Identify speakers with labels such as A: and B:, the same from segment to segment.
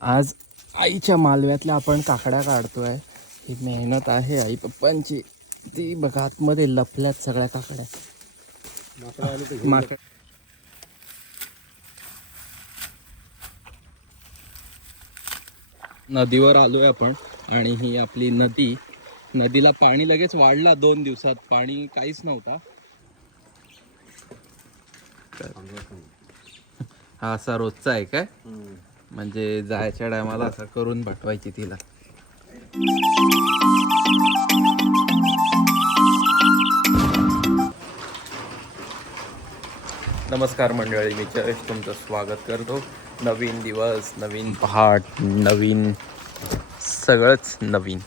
A: आज आईच्या मालव्यातल्या आपण काकड्या काढतोय. ही मेहनत आहे आई पप्पांची. ती बघा आतमध्ये लपल्यात सगळ्या काकड्या. माकड. नदीवर आलोय आपण आणि ही आपली नदी. नदीला पाणी लगेच वाढला दोन दिवसात. पाणी काहीच नव्हता. हा असा रोजचा आहे काय? म्हणजे जायच्या टायमाला असं करून भटवायची तिला. नमस्कार मंडळी मी चरेश तुमचं स्वागत करतो. नवीन दिवस नवीन पहाट नवीन सगळंच नवीन.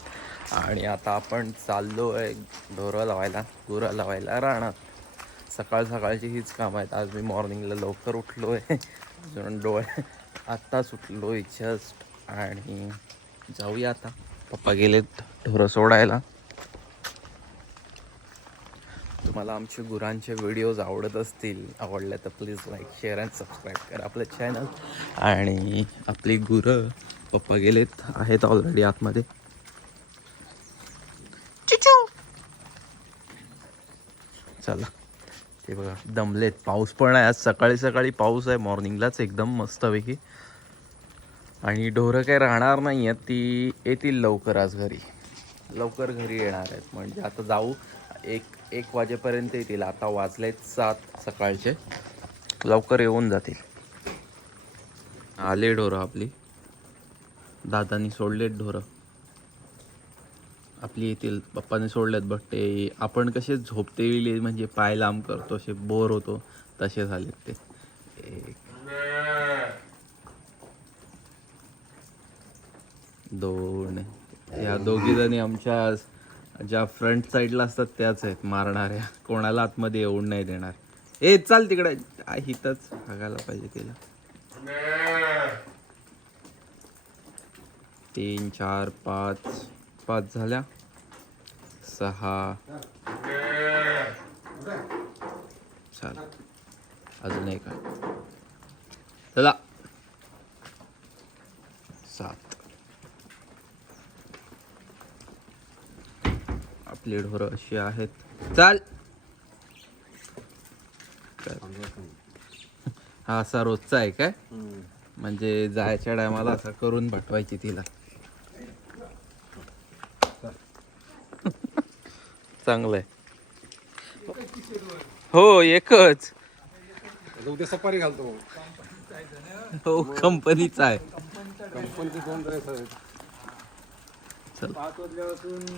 A: आणि आता आपण चाललो आहे ढोरं लावायला गुरं लावायला राहणार सकाळ सकाळची हीच काम आहेत. आज मी मॉर्निंगला लवकर उठलो आहे अजून डोळे आत्ता सुटलो आहे जस्ट आणि जाऊया आता. पप्पा गेलेत ढोरं सोडायला. तुम्हाला आमचे गुरांचे व्हिडिओज आवडत असतील आवडले तर please like share and subscribe करा आपलं चॅनल आणि आपली गुरं पप्पा गेलेत आहेत ऑलरेडी आतमध्ये. चला. ते बघा दमलेत. पाऊस पण आहे. आज सकाळी सकाळी पाऊस आहे. मॉर्निंगलाच एकदम मस्तपैकी. आणि ढोरं काही राहणार नाही आहेत ती येतील लवकर आज घरी. लवकर घरी येणार आहेत. म्हणजे आता जाऊ. एक एक वाजेपर्यंत येतील. आता वाजलेत सात सकाळचे. लवकर येऊन जातील. आले ढोरं आपली. दादानी सोडलेत ढोरं. आपली येतील पप्पाने सोडलेत बट ते आपण कसे झोपते वेळी म्हणजे पाय लांब करतो असे बोर होतो तसे झालेत ते. एक दोन. या दोघी जणी आमच्या ज्या फ्रंट साईडला असतात त्याच आहेत मारणाऱ्या. कोणाला आतमध्ये येऊन नाही देणार. ए चाल तिकडे. आ, हिथंच हागायला पाहिजे तिला. तीन चार पाच. पाच झाल्या. सहा चाल अजून एक आहे. चला. सात. आपली ढोरं अशी आहेत. चाल? हा असा रोजचा आहे काय? म्हणजे जायच्या टायमाला असं करून पाठवायची तिला. चांगलं आहे. हो एकच.
B: उद्या सफारी घालतो
A: हो कंपनीचा आहे.
B: कंपनीचे दोन ड्रेस आहेत.
A: चल.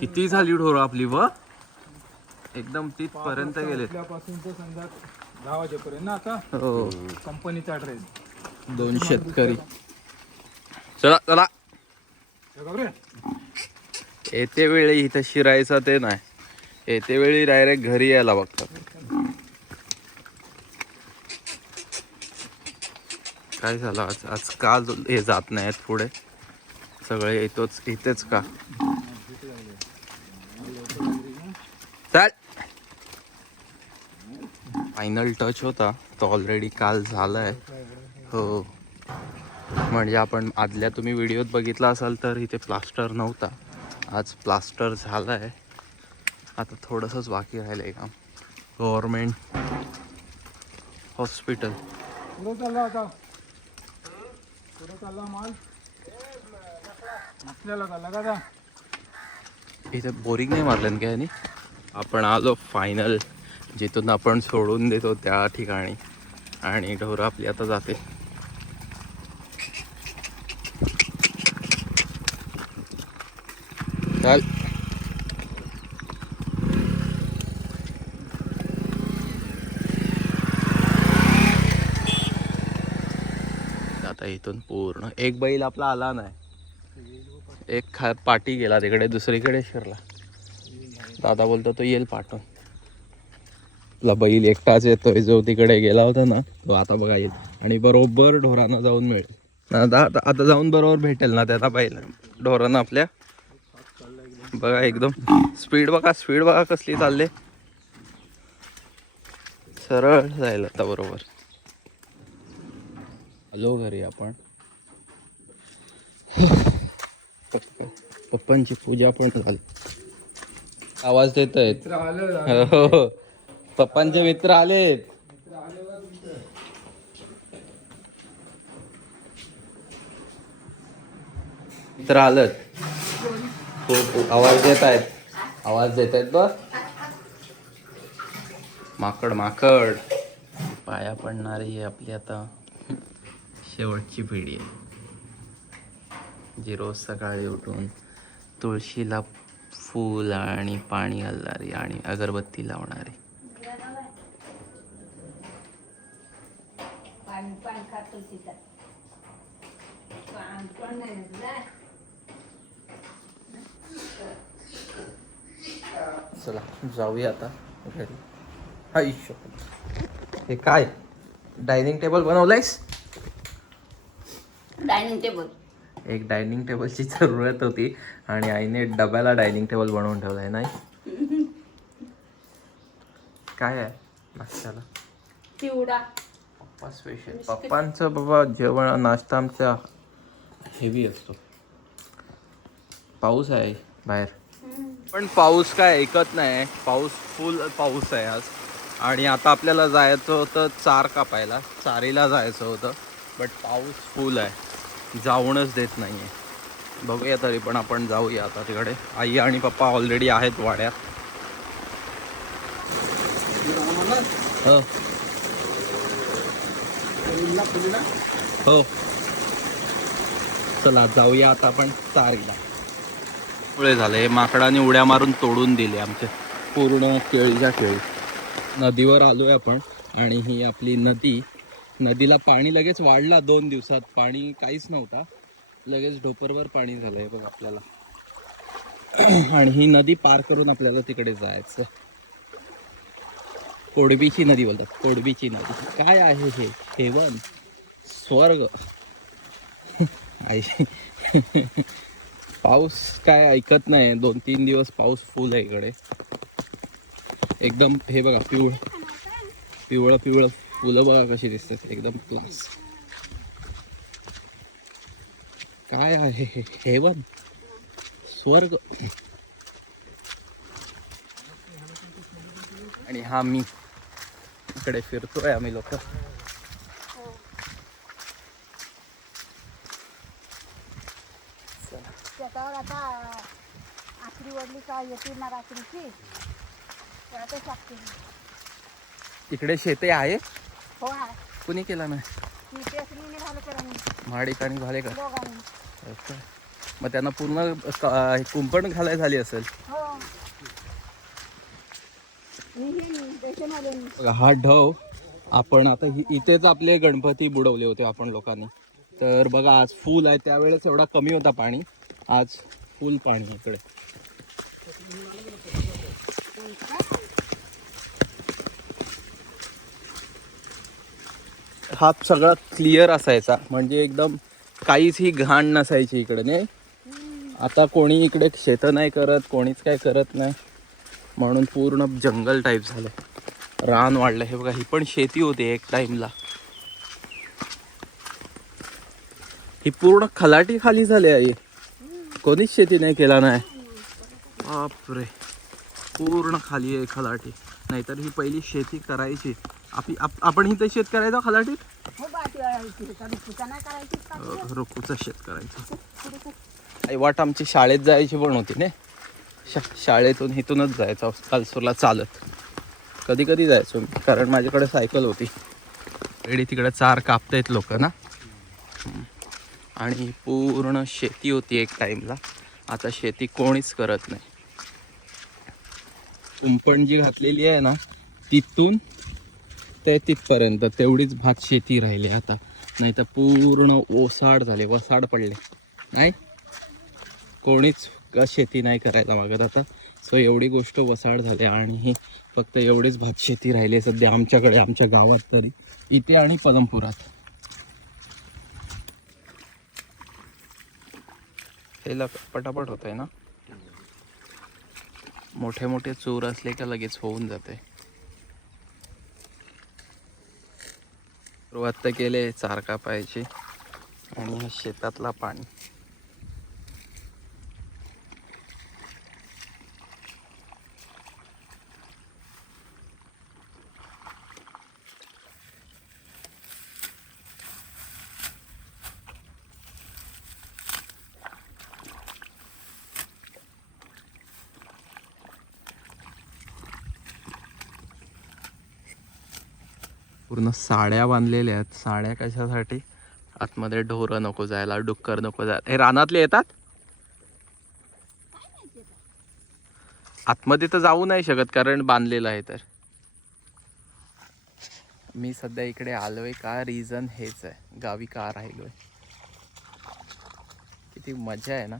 A: किती झाली ढोरं आपली व? एकदम तिथपर्यंत गेले.
B: पासून तर समजा दहा वाजेपर्यंत ना आता?
A: हो.
B: कंपनीचा ड्रेस
A: दोन शेतकरी. चला चला. येते वेळी इथं शिरायचं ते नाही. येते वेळी डायरेक्ट घरी यायला बघतात. काय झालं आज? आज का हे जात नाहीत पुढे? सगळे येतोच इथेच का? चाल. फायनल टच होता. तो ऑलरेडी काल झालाय. हो. म्हणजे आपण आदल्या तुम्ही व्हिडिओत बघितला असाल तर इथे प्लास्टर नव्हता. आज प्लास्टर झालाय. आहे आता थोडंसंच बाकी राहिलं आहे काम. गव्हर्मेंट हॉस्पिटल
B: पुढे चालला आता. पुढे चालला माल. आपल्याला चालला का आता?
A: इथे बोरिंग नाही मारलं का ह्यानी आपण आलो फायनल जिथून आपण सोडून देतो त्या ठिकाणी. आणि ढोरं आपली आता जाते. चाल आता इथून पूर्ण. एक बैल आपला आला नाही. एक खा पाठी गेला तिकडे दुसरीकडे शिरला. दादा बोलतो तो येईल पाठवून. आपला बैल एकटाच येतोय जो तिकडे गेला होता ना तो आता बघा येईल. आणि बरोबर ढोरांना जाऊन मिळेल. आता आता आता जाऊन बरोबर भेटेल ना त्याला बैल. ढोरांना आपल्या. बघा एकदम. स्पीड बघा स्पीड बघा कसली चालले. सरळ जायला आता बरोबर. आलो घरी आपण. पप्पा पप्पांची पूजा पण झाली. आवाज देत आहेत. हो हो. पप्पांचे मित्र आलेत.
B: मित्र
A: आलत. हो हो. आवाज देत आहेत. आवाज देत आहेत बघ. माकड माकड. पाया पडणारी आहे आपली आता. शेवटची पिढी आहे. जी रोज सकाळी उठून तुळशीला फूल आणि पाणी घालणारी आणि अगरबत्ती लावणारी. चला जाऊया आता घरी. आयुष्य हे काय? Dining table बनवलंयस?
C: Dining table.
A: एक डायनिंग टेबलची जरूरत होती आणि आईने डब्याला डायनिंग टेबल बनवून ठेवलाय नाही? काय आहे नाश्त्याला?
C: चिवडा.
A: पप्पा स्पेशल पप्पांचं बाबा जेवण नाश्ता आमचा हेवी असतो. पाऊस आहे बाहेर. पण पाऊस काय ऐकत नाही. पाऊस फुल पाऊस आहे आज. आणि आता आपल्याला जायचं होतं चार कापायला. चारीला जायचं होतं. बट पाऊस फुल आहे. जाऊनच देत नाही आहे बघूया तरी पण आपण जाऊया आता तिकडे. आई आणि पप्पा ऑलरेडी आहेत वाड्यात. हो. हो. चला जाऊया आता आपण तारीला. पुढे झाले. माकडाने उड्या मारून तोडून दिले आमचे. पूर्ण केळीच्या केळी. नदीवर आलोय आपण आणि ही आपली नदी नदीला पाणी लगेच वाढला दोन दिवसात. पाणी काहीच नव्हता. लगेच ढोपरवर पाणी झालंय बघ आपल्याला. आणि ही नदी पार करून आपल्याला तिकडे जायचं. कोडबीची नदी बोलतात. कोडबीची नदी. काय आहे हे? हेवन. स्वर्ग. आई. पाऊस काय ऐकत नाही. दोन तीन दिवस पाऊस फुल आहे इकडे. एकदम हे बघा पिवळं. पिवळं पिवळं फुलं बघा कशी दिसतात. एकदम क्लास काय आहे हे? हेवन? स्वर्ग. आणि हा मी. इकडे फिरतोय आम्ही लोक.
C: त्याच्यावर आता आखरी वडली का येते ना रात्रीची? त्यातच लागते
A: इकडे शेते आहे.
C: हो
A: कुणी केला नाही?
C: ती टेसरीने झालं
A: आणि का? अच्छा. मग त्यांना पूर्ण कुंपण घालाय झाली असेल.
C: हो. हे
A: ढव आपण आता इथेच आपले गणपती बुडवले होते आपण लोकांनी. तर बघा आज फुल आहे. त्यावेळेस एवढा कमी होता पाणी. आज फुल पाणी इकडे. हा सगळा क्लिअर असायचा. म्हणजे एकदम काहीच ही घाण नसायची इकडे नाही? आता कोणी इकडे शेतं नाही करत कोणीच काय करत नाही. म्हणून पूर्ण जंगल टाईप झालं. रान वाढलं. हे बघा ही पण शेती होती एक टाईमला ही पूर्ण खलाटी खाली झाली आहे. कोणीच शेती नाही केला नाही. बापरे. पूर्ण खाली आहे खलाटी. नाहीतर ही पहिली शेती करायची. आपली आप- आपण इथे शेत करायचो खलाटीत?
C: हो नाही करायची का?
A: रोकूचं शेत करायचं. आई वाट आमची शाळेत जायची पण होती ना? शा शाळेतून इथूनच जायचो. कालसूरला चालत. कधी कधी जायचो मी कारण माझ्याकडे सायकल होती. रेडी तिकडे चार कापतायत लोक ना? हम्म. आणि पूर्ण शेती होती एक टाईमला आता शेती कोणीच करत नाही. कुंपण जी घातलेली आहे ना तिथून ते तिथपर्यंत तेवढीच भात शेती राहिली आता. नाही तर पूर्ण ओसाड झाले वसाड पडले. नाही? कोणीच का शेती नाही करायला मागत आता? सो एवढी गोष्ट वसाड झाली आणि ही फक्त एवढीच भात शेती राहिली आहे सध्या आमच्याकडे आमच्या गावात तरी. इथे आणि पदमपुरात. हे पटापट होत आहे ना? मोठे मोठे चोर असले का लगेच होऊन जाते सुरुवात तर केले चार कापायची आणि शेतातला पाणी. पूर्ण साड्या बांधलेल्या आहेत. साड्या कशासाठी? आतमध्ये ढोरं नको जायला डुक्कर नको जायला हे रानातले येतात? आतमध्ये तर जाऊ नाही शकत कारण बांधलेलं आहे तर. मी सध्या इकडे आलोय का? रिझन हेच आहे. गावी का राहिलोय? किती मजा आहे ना?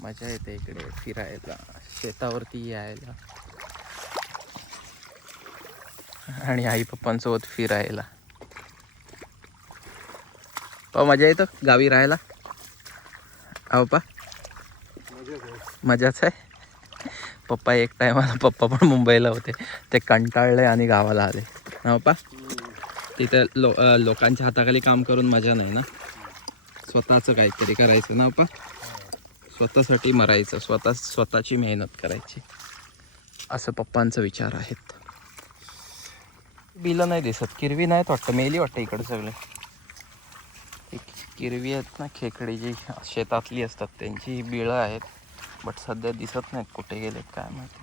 A: मजा येते इकडे फिरायला शेतावरती यायला. आणि आई पप्पांसोबत फिरायला. पप्पा मजा येतो गावी राहायला? अहो पा. मजाच आहे. पप्पा एक टायमाला पप्पा पण मुंबईला होते. ते कंटाळले आणि गावाला आले. हो पप्पा तिथे लो लोकांच्या हाताखाली काम करून मजा नाही ना? स्वतःचं काहीतरी करायचं ना पप्पा स्वतःसाठी मरायचं. स्वतः स्वतःची मेहनत करायची. असं पप्पांचा विचार आहेत. बिलं नाही दिसत. किरवी नाहीत वाटतं. मेली वाटतं इकडे सगळे. किरवी आहेत ना खेकडी जी शेतातली असतात त्यांची बिळं आहेत. बट सध्या दिसत नाहीत कुठे गेलेत काय माहिती.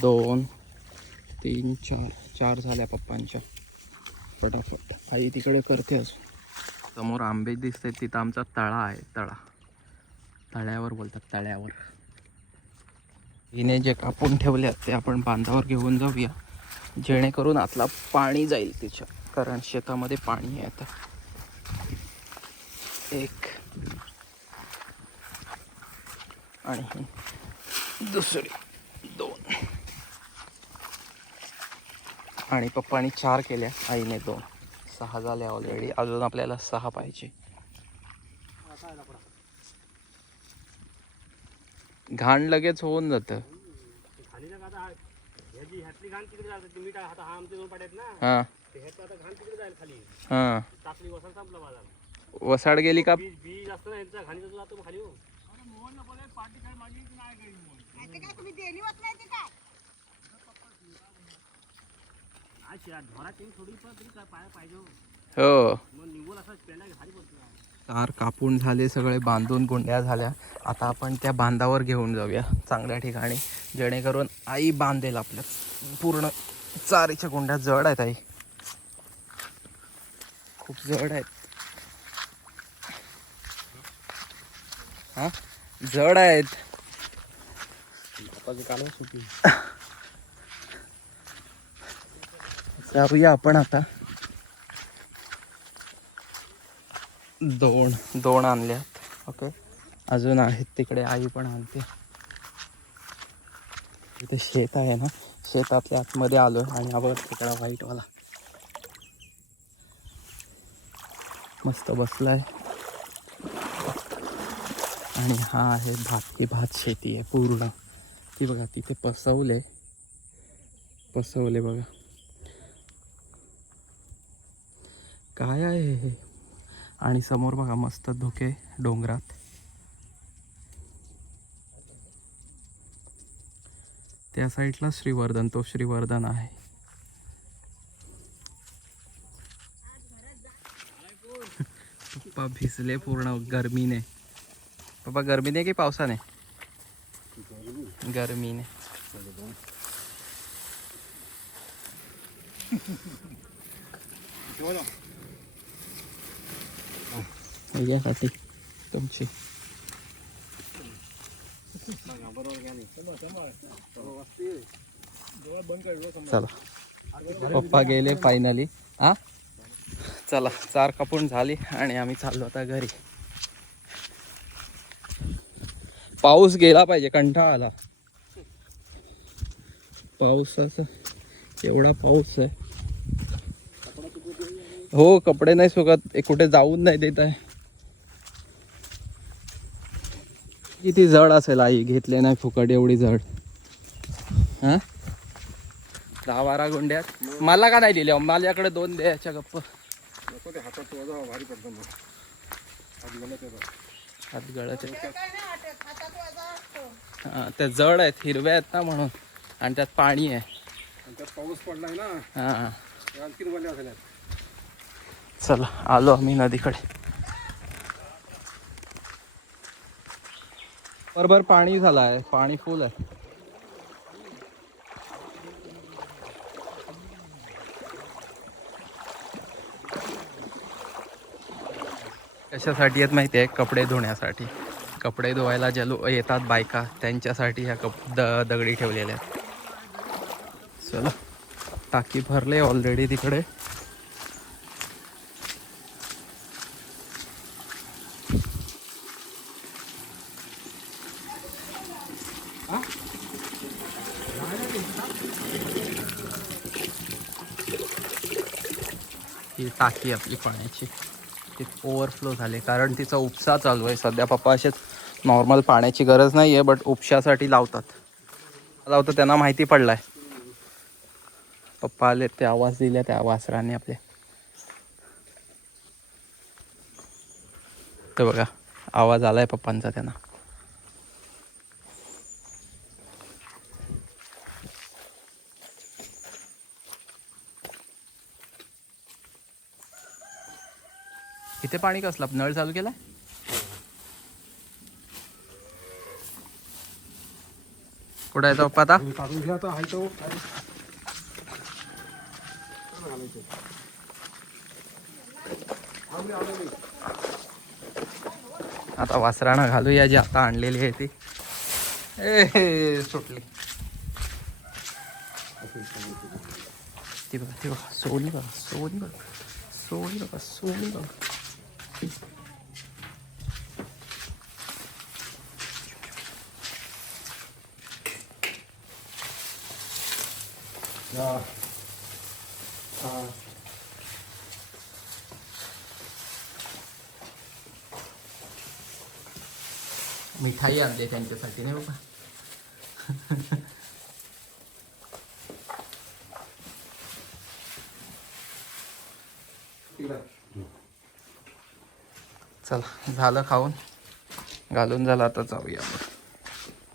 A: दोन तीन चार. चार झाल्या पप्पांच्या. फटाफट. आई तिकडे करते अजून. समोर आंबे दिसते तिथं आमचा तळा आहे तळा. तळ्यावर बोलतात तळ्यावर. हिने जे कापून ठेवले ते आपण बांधावर घेऊन जाऊया. जेणेकरून आतला पाणी जाईल तिच्या. कारण शेतामध्ये पाणी आहे आता. एक. आणि दुसरी. दोन. आणि पप्पानी चार केल्या. आईने दोन. सहा झाल्या ऑलरेडी अजून आपल्याला सहा पाहिजे. घाण लगेच होऊन जातं.
B: आता ह्याची ह्यातली घाण तुम्ही आता हा. ना
A: हां.
B: आता घाण जाईल खाली
A: हां
B: वसाड
A: गेली का?
B: बीज बीज असतं ना यांचा घाणीचा जो मग हो. तार
A: कापून झाले सगळे बांधून गुंड्या झाल्या. आता आपण त्या बांधावर घेऊन जाऊया चांगल्या ठिकाणी. जेणेकरून आई बांधेल आपल्या पूर्ण चारीच्या गुंड्या जड आहेत आई. खूप जड आहेत. हा? जड आहेत. जाऊया आपण आता. दोन. दोन आणल्यात. ओके. अजून आहेत तिकडे आई पण आणते. इथे शेत आहे ना. शेतातल्या आतमध्ये आलो आणि आवर तिकडा व्हाईटवाला. मस्त बसलाय. आणि हा आहे भात. की भात शेती आहे पूर्ण. ती बघा तिथे पसवले. पसवले बघा. काय आहे हे? आणि समोर बघा मस्त धुके डोंगरात. त्या साईडला श्रीवर्धन तो श्रीवर्धन आहे. पप्पा भिजले पूर्ण गरमीने. पप्पा गरमीने की पावसाने? गरमीने. यासाठी तुमची. चला. पप्पा गेले फायनली हा चला चार कापून झाली आणि आम्ही चाललो आता घरी. पाऊस गेला पाहिजे कंठाळा आला. पावसाचा एवढा पाऊस आहे. हो कपडे नाही सुकत कुठे जाऊन नाही देत आहे. किती जड असेल आई घेतले नाही फुकट एवढी जड. हा? दहा बारा गुंड्यात. मला का नाही दिल्या? माझ्याकडे दोन द्यायच्या गप्प.
B: ते हात
A: गळत त्या जड आहेत हिरव्या आहेत ना म्हणून. आणि त्यात पाणी आहे.
B: त्यात पाऊस पडलाय ना
A: हा. चला आलो आम्ही नदीकडे. बरोबर पाणी झालं आहे पाणी फुल आहे. कशासाठी आहेत माहिती आहे? कपडे धुण्यासाठी. कपडे धुवायला ज्या येतात बायका त्यांच्यासाठी ह्या कप द दगडी ठेवलेल्या आहेत. चला. टाकी भरले ऑलरेडी तिकडे. टाकी आपली पाण्याची. ती ओव्हरफ्लो झाली. कारण तिचा उपसा चालू आहे. सध्या पप्पा असेच नॉर्मल पाण्याची गरज नाही आहे बट उपशासाठी लावतात. लावतं त्यांना माहिती पडलाय. पप्पा आले ते आवाज दिले त्या वासराने आपले. ते बघा आवाज आला आहे पप्पांचा त्यांना. इथे पाणी कसलं? नळ चालू केलाय? कुठं आहे तो पप्पा आता
B: आता हाय तो.
A: आता वासरानं घालूया जी आता आणलेली आहे ती. ए सुटली. ती बघा ती बघा सोनी बघा सोनी बघा सोनी बघा सोनी बघा. मिठाई आणली त्यांच्यासाठी नाही बाबा चला झालं खाऊन. घालून झालं आता जाऊया आपण.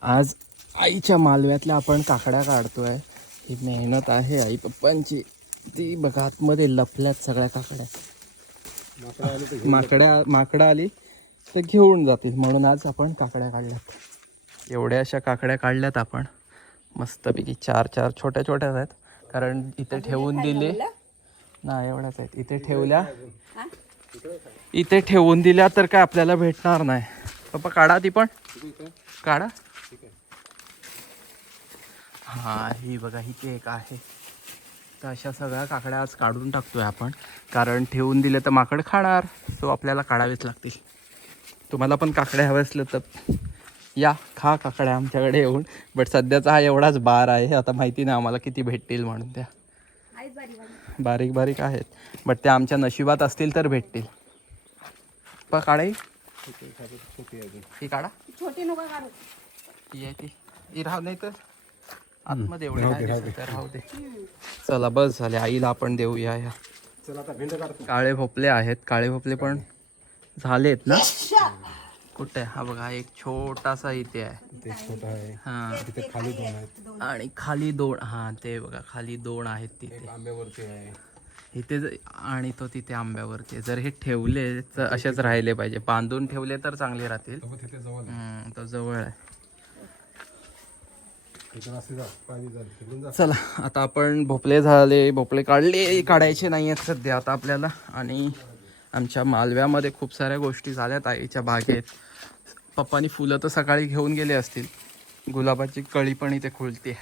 A: आज आईच्या मालव्यातल्या आपण काकड्या काढतोय. ही मेहनत आहे आई पप्पांची. ती बघा आतमध्ये लपल्यात सगळ्या काकड्या. माकड्या माकडं आली तर घेऊन जातील. म्हणून आज आपण काकड्या काढल्यात. एवढ्या अशा काकड्या काढल्यात आपण. मस्तपैकी चार चार छोट्या छोट्याच आहेत. कारण इथे ठेवून दिले. नाही एवढ्याच आहेत. इथे ठेवल्या. इथे ठेवून दिल्या तर काय आपल्याला भेटणार नाही. पप्पा काढा ती पण. काढा. हा ही बघा ही ते एक आहे. तर अशा सगळ्या काकड्या आज काढून टाकतोय आपण. कारण ठेवून दिले तर माकड खाणार. सो आपल्याला काढावेच लागतील. तुम्हाला पण काकड्या हव्या असल्या तर या खा काकड्या आमच्याकडे येऊन. बट सध्याचा हा एवढाच बार आहे. आता माहिती नाही आम्हाला किती भेटतील म्हणून त्या.
C: बारी बारी
A: बारीक बारीक आहेत. बट त्या आमच्या नशिबात असतील तर भेटतील. प काढाई ही. काढा.
C: छोटी नको काढू
A: आहे ती. ही राहू नाही तर आतमध्ये एवढे नाही दिसत आहे, राहू दे. चला बस झाले. आईला आपण देऊया या.
B: चला आता भेंड काढतो.
A: काळे भोपले आहेत. काळे भोपले पण झालेत ना? कुठे हा बघा एक छोटासा इथे आहे.
B: ते छोटा आहे.
A: हा.
B: तिथे खाली दोन आहेत.
A: आणि खाली दोन हा ते बघा खाली दोन आहेत तिथे.
B: आंब्यावरती आहे.
A: इथे ज- आणि तो तिथे आंब्यावरती आहे. जर हे ठेवले तर असेच राहिले पाहिजे. बांधून ठेवले तर चांगले राहतील.
B: तिथे जवळ
A: हम्म, तो जवळ आहे.
B: तिथे असते जा पाणी जा तिकडून जा.
A: चला आता आपण भोपळे झाले. भोपळे काढले काढायचे नाही आहेत सध्या आता आपल्याला. आणि आमच्या मालव्यामध्ये खूप साऱ्या गोष्टी झाल्यात आईच्या बागेत. पप्पानी फुलं तर सकाळी घेऊन गेले असतील. गुलाबाची कळी पण इथे खुलते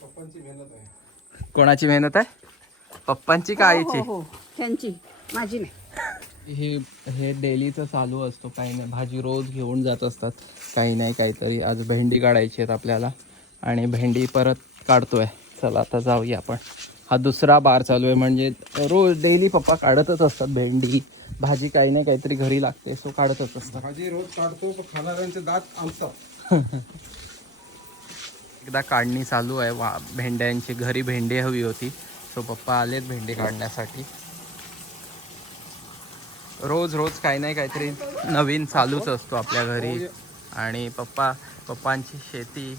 B: पप्पांची मेहनत आहे
A: कोणाची मेहनत आहे? पप्पांची का आईची?
C: हो हो. त्यांची. माझी नाही.
A: हे हे डेलीचं चालू असतो. काही नाही. भाजी रोज घेऊन जात असतात. काही नाही काहीतरी. आज भेंडी काढायची आहेत आपल्याला. आणि भेंडी परत काढतोय. चला आता जाऊया आपण. हा दुसरा बार चालू आहे. म्हणजे रोज डेली पप्पा काढतच असतात भेंडी. भाजी काही नाही काहीतरी घरी लागते सो काढतच असतात
B: भाजी रोज काढतो पण खाणाऱ्यांचे दात आमचा.
A: एकदा काढणी चालू आहे वा भेंड्यांची घरी भेंडी हवी होती सो पप्पा आलेत भेंडी काढण्यासाठी. रोज रोज काही नाही काहीतरी नवीन चालूच असतो आपल्या घरी. आणि पप्पा पप्पांची शेती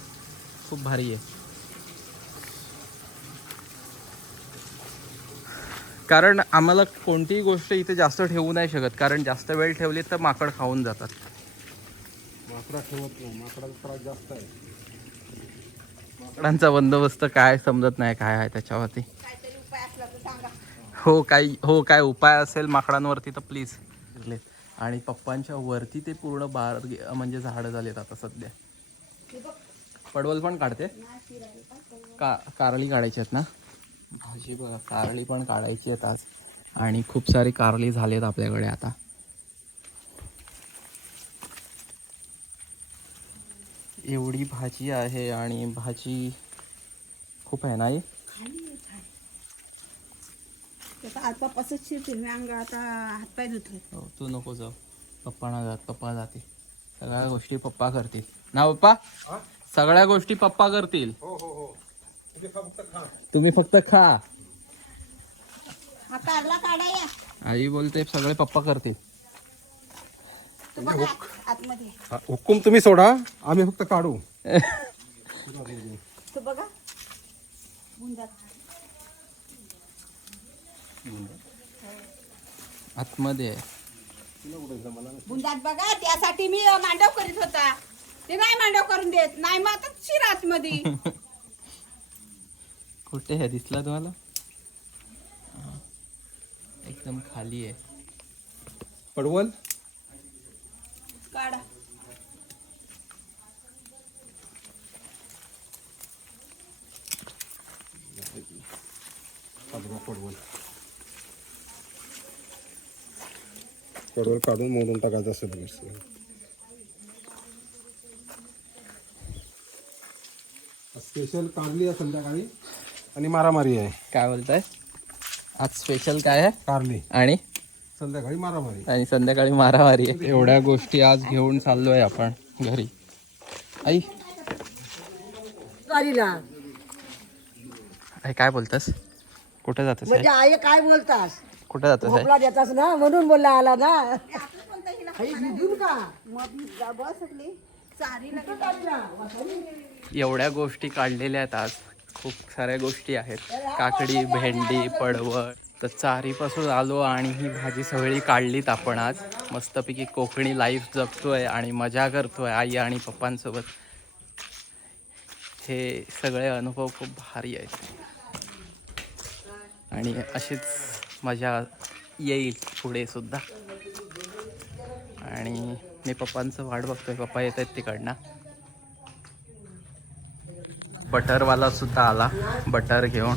A: खूप भारी आहे. कारण आम्हाला कोणतीही गोष्ट इथे जास्त ठेवू नाही शकत. कारण जास्त वेळ ठेवली तर माकड खाऊन जातात.
B: माकडा ठेवत नाही. माकडाचा त्रास जास्त आहे.
A: माकडांचा बंदोबस्त काय समजत नाही काय आहे त्याच्यावरती.
C: काहीतरी उपाय असला तर सांगा.
A: हो काही हो काय उपाय असेल माकडांवरती तर प्लीज. आणि पप्पांच्या वरती ते पूर्ण बार म्हणजे झाडं झालेत आता सध्या. पडवल पण काढते. का कारली काढायची आहेत ना? भाजी बघा कारली पण काढायची आहेत आज. आणि खूप सारी कारली झालेत आपल्याकडे आता. एवढी भाजी आहे आणि भाजी खूप आहे नाही
C: आता पसच शिरतील मी अंग आता हातपाय धुतले
A: हो तू नको जाऊ. पप्पा ना जात पप्पा जाते सगळ्या गोष्टी पप्पा करतील. ना पप्पा? सगळ्या गोष्टी पप्पा करतील. तुम्ही फक्त खा. आई बोलते सगळे पप्पा करतील.
C: तू बघा आतमध्ये.
D: हा, हुक्कूम तुम्ही सोडा आम्ही फक्त काढू.
C: तू बघा. बुंदात.
A: आतमध्ये. आहे
C: बुंदात बघा त्यासाठी मी मांडव करीत होता. ते नाही मांडव करून देत नाही मग आता शिर आतमध्ये.
A: कुठे आहे दिसला तुम्हाला. एकदम खाली आहे.
D: पडवल?
C: काढा.
D: पडवल. पडवल काढून मोडून टाकायचं असं बघायचं स्पेशल कारली आहे संध्याकाळी. आणि मारामारी आहे.
A: काय बोलताय? आज स्पेशल काय आहे?
D: कारली.
A: आणि?
D: संध्याकाळी मारामारी.
A: आणि संध्याकाळी मारामारी आहे. एवढ्या गोष्टी आज घेऊन चाललोय आपण घरी. आई. आई काय बोलतास? कुठे जातस
E: म्हणजे आई काय बोलतास?
A: कुठे जातस आहे
E: भोपळा देतास ना म्हणून बोलला आला ना. आई भिजून का?
C: मग जा बसली चारी लगेच
A: एवढ्या गोष्टी काढलेल्या आहेत आज. खूप साऱ्या गोष्टी आहेत. काकडी भेंडी पडवळ तर चारीपासून आलो आणि ही भाजी सगळी काढलीत आपण आज. मस्तपैकी कोकणी लाईफ जगतोय आणि मजा करतोय आई आणि पप्पांसोबत. हे सगळे अनुभव खूप भारी आहेत. आणि अशीच मजा येईल पुढे सुद्धा. आणि मी पप्पांचं वाट बघतोय. पप्पा येत आहेत तिकडनं. बटरवाला सुद्धा आला. बटर घेऊन.